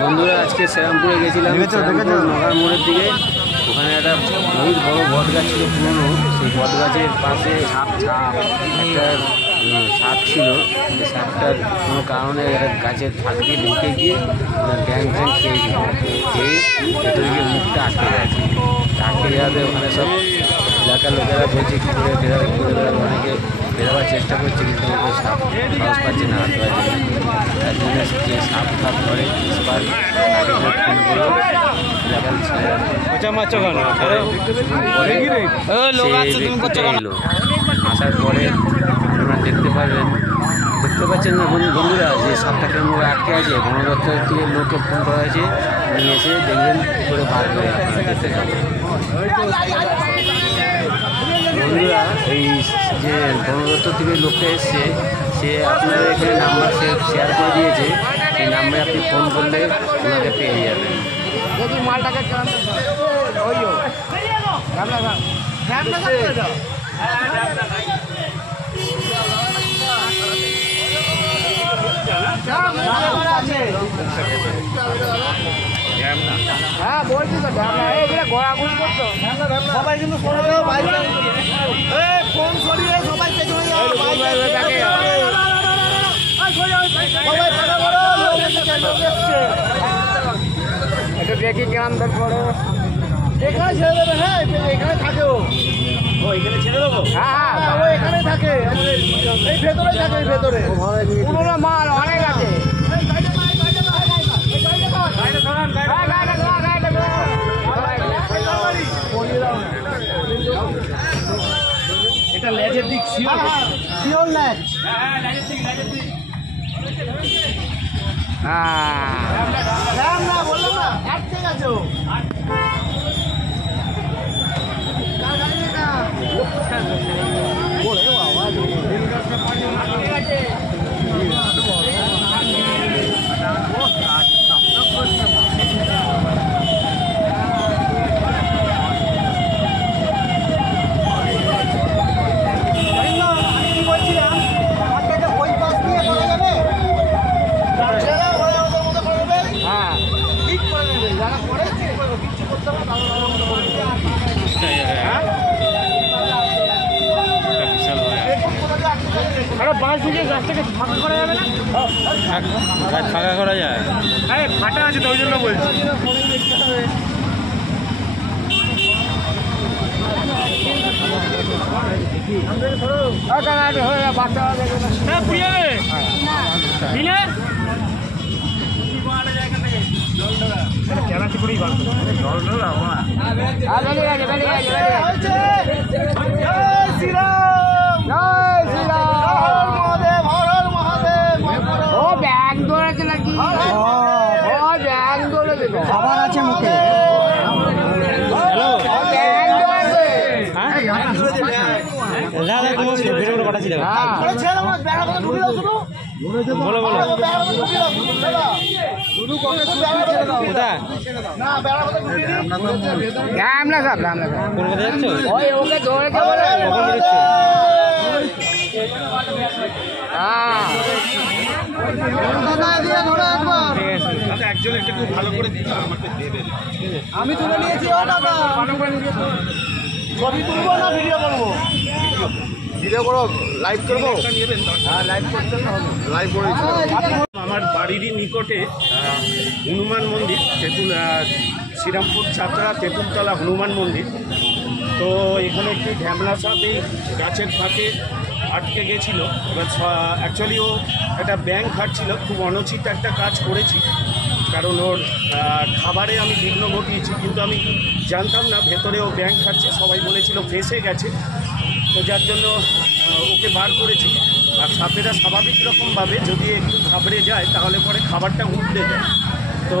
বন্ধুরা আজকে শ্রীরামপুরে গেছিলাম, নগার মোড়ের দিকে। ওখানে একটা বহুত বড় বট গাছ ছিল পুরনো। সেই বট গাছের পাশে একটা সাপ ছিল। সেই সাপটার কোনো কারণে গাছের ফাঁক দিয়ে ঢুকে গিয়ে গ্যাং ফ্যাং খেয়েছিল। খেয়ে ভেতরে গিয়ে মুখটা আটকে গেছে। আটকে যাওয়াতে ওখানে সব এলাকার লোকেরা বলছে কী করে বেরোবে, কী করে বেরোবে। অনেকে বেরোবার চেষ্টা করছে, কিন্তু ওকে সাপ সাহস পাচ্ছে না, হাত পাচ্ছে না। তার জন্য যে সাপ ফাপ ধরে ফোন করলো এলাকার ছেলেরা এলো। আসার পরে আপনারা দেখতে পাচ্ছেন না বন্ধুরা যে সাপটাকে মুখে আটকে আছে। বন দপ্তরের থেকে লোককে ফোন করা হয়েছে, উনি এসে দেখবেন কী করে বার করে আপনারা দেখতে যাবেন। বন্ধুরা এই যে বন দপ্তর থেকে লোকটা এসছে, সে আপনার এখানে নাম্বার শেয়ার করে দিয়েছে। এই নাম্বারে আপনি ফোন করলে ওনাকে পেয়ে যাবেন। হ্যাঁ বলছি তো ঘোরাঘুরি করতো সবাই, কিন্তু ফোন সরিয়ে সবাই একটু দেখি গ্রাম পরে এখানে ছেড়ে দেবে। হ্যাঁ এখানে থাকে, ও এখানে ছেড়ে দেবো। হ্যাঁ ও এখানে থাকে, এই ভেতরে থাকে, এই ভেতরে পুরোনো মাল অনেক আছে। এটা লেজের দিক শিওর লেজ। না বললাম না, ঠিক আছে। বাঁশ দিয়ে গাছটাকে ফাঁকা করা যাবে না? ফাঁকা করা যায়, ফাটা আছে তো, ওই জন্য বলছি। কেনাচি করেই ভালো জল ঢোলা খাবার আছে মুখে। আমি তুলে নিয়েছি। ছবি তুলবো না ভিডিও করবো? ভিডিও করো, লাইভ করবো। হ্যাঁ লাইভ করতে হবে, লাইভ করে। আমার বাড়িরই নিকটে হনুমান মন্দির, শ্রীরামপুর ছাত্রা তেঁতুলতলা হনুমান মন্দির। তো এখানে একটি ঢ্যামলা সাপ এই গাছের ফাঁকে আটকে গেছিলো। এবার অ্যাকচুয়ালি ও একটা ব্যাঙ খাটছিল, খুব অনুচিত একটা কাজ করেছি, কারণ ওর খাবারে আমি বিঘ্ন ঘটিয়েছি। কিন্তু আমি জানতাম না ভেতরে ও ব্যাঙ খাচ্ছে, সবাই বলেছিল ফেঁসে গেছে। তো যার জন্য ওকে বার করেছি। আর সাপেরা স্বাভাবিক রকমভাবে যদি একটু ঘাবড়ে যায় তাহলে পরে খাবারটা উঠলে দেয়। তো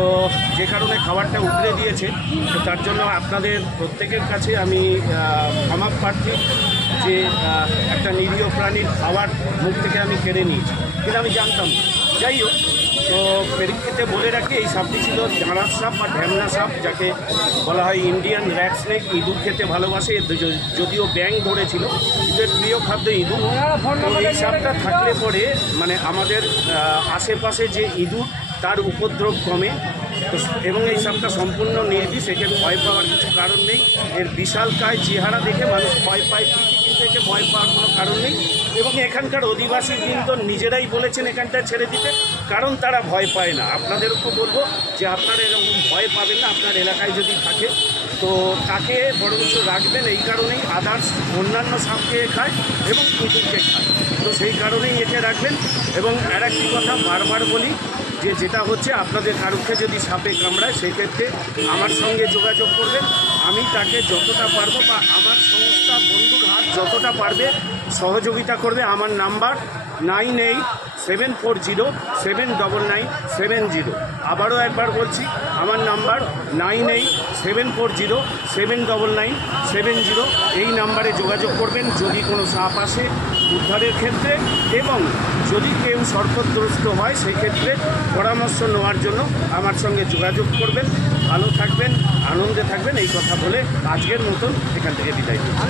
যে কারণে খাবারটা উগড়ে দিয়েছে, তো তার জন্য আপনাদের প্রত্যেকের কাছে আমি ক্ষমা প্রার্থী যে একটা নিরীহ প্রাণীর খাবার মুখ থেকে আমি কেড়ে নিয়েছি, কিন্তু আমি জানতাম না। যাই হোক, তো পরীক্ষিতে বলে রাখি এই সাপটি ছিল দাঁড়ার সাপ বা ঢ্যামনা সাপ, যাকে বলা হয় ইন্ডিয়ান র্যাট স্নেক। ইঁদুর খেতে ভালোবাসে, যদিও ব্যাঙ ধরেছিল, এদের প্রিয় খাদ্য ইঁদুর। তো এই সাপটা থাকলে পরে মানে আমাদের আশেপাশে যে ইঁদুর তার উপদ্রব কমে। তো এবং এই সাপটা সম্পূর্ণ নির্বিষ, একে ভয় পাওয়ার কিছু কারণ নেই। এর বিশালকায় চেহারা দেখে মানুষ ভয় পায়, কিন্তু একে ভয় পাওয়ার কোনো কারণ নেই। এবং এখানকার অধিবাসীবৃন্দ নিজেরাই বলেছেন এখানটা ছেড়ে দিতে, কারণ তারা ভয় পায় না। আপনাদেরকেও বলবো যে আপনারা এরকম ভয় পাবেন না। আপনার এলাকায় যদি থাকে তো তাকে বরঞ্চ রাখবেন, এই কারণেই আদার্স অন্যান্য সাপকে খায় এবং কুকুরকে খায়, তো সেই কারণেই একে রাখবেন। এবং আর একটি কথা বারবার বলি যে যেটা হচ্ছে, আপনাদের কারুকে যদি সাপে কামড়ায় সেক্ষেত্রে আমার সঙ্গে যোগাযোগ করবেন। আমি তাকে যতটা পারবো বা আমার সংস্থা বন্ধুর হাত যতটা পারবে সহযোগিতা করবে। আমার নাম্বার 9874079970। আবারও একবার বলছি, আমার নাম্বার 9874079970। এই নাম্বারে যোগাযোগ করবেন যদি কোনো সাপ আসে উদ্ধারের ক্ষেত্রে, এবং যদি কেউ সর্পগ্রস্ত হয় সেই ক্ষেত্রে পরামর্শ নেওয়ার জন্য আমার সঙ্গে যোগাযোগ করবেন। ভালো থাকবেন, আনন্দে থাকবেন, এই কথা বলে আজকের মতন এখান থেকে বিদায় নিচ্ছি।